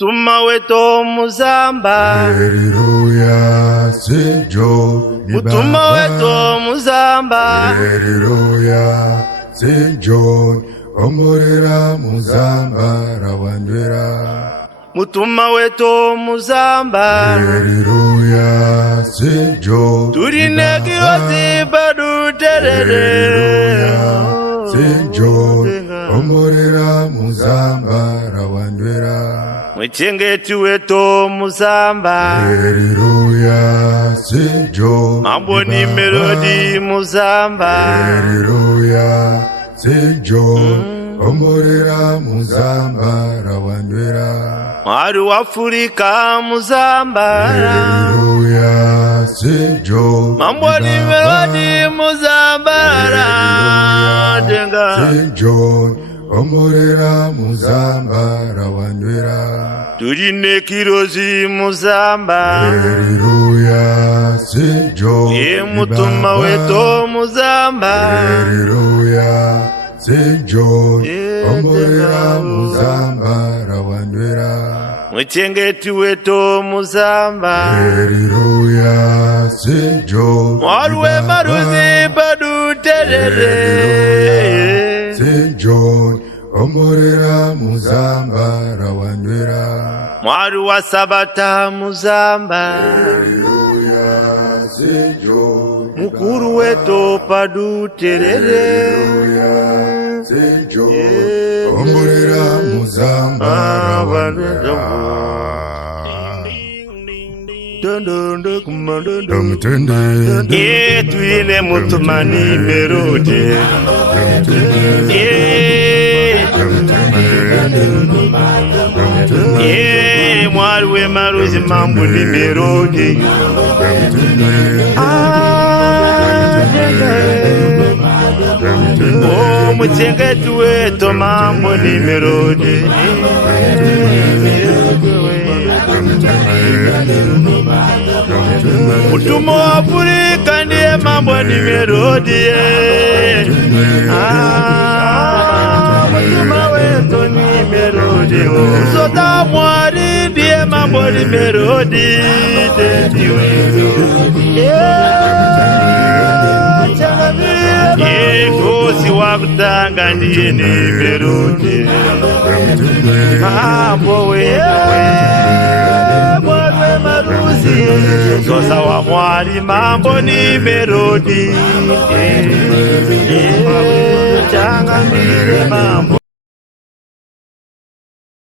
Mutuma wetu muzamba, Haleluya, St. John mutuma wetu muzamba, Haleluya, St. John omorera muzamba rawandwera. Mutuma wetu muzamba, Haleluya, St. John turine kirozi badu terere. Haleluya, St. John omorera muzamba rawandwera. Mwichengeti wetu muzamba, Haleluya, St. John mambo ni melodi muzamba. Haleluya, St. John omorera muzamba rawandwera. Mwari wa Afrika muzamba, Haleluya, St. John mambo ni melodi muzamba. St. John omorera muzamba rawandwera. Turine kirozi muzamba, Haleluya, St. John mutuma wetu muzamba. Haleluya, St. John omorera muzamba rawandwera. Mwichengeti wetu muzamba, Haleluya, St. John mwaruwe maruzi badu terere. St. John omorera muzamba rawandwera. Mwari wa Sabata muzamba, Haleluya, St. John mukuru wetu padu terere. Haleluya, St. John omorera muzamba rawandwera. Tuine mutumani merode, mwari we maruzi mambo ni merode. Mwichengeti wetu mambo ni merode. Mutuma wa Afrika ndiye mambo ni melodi. Mutuma wetu ni melodi. Sota mwari ndiye mambo ni melodi. Kosi wa kutanga ndiye ni melodi. Mambo wewe Zosa wa mwari mambo ni melodi. Changa mbile mambo.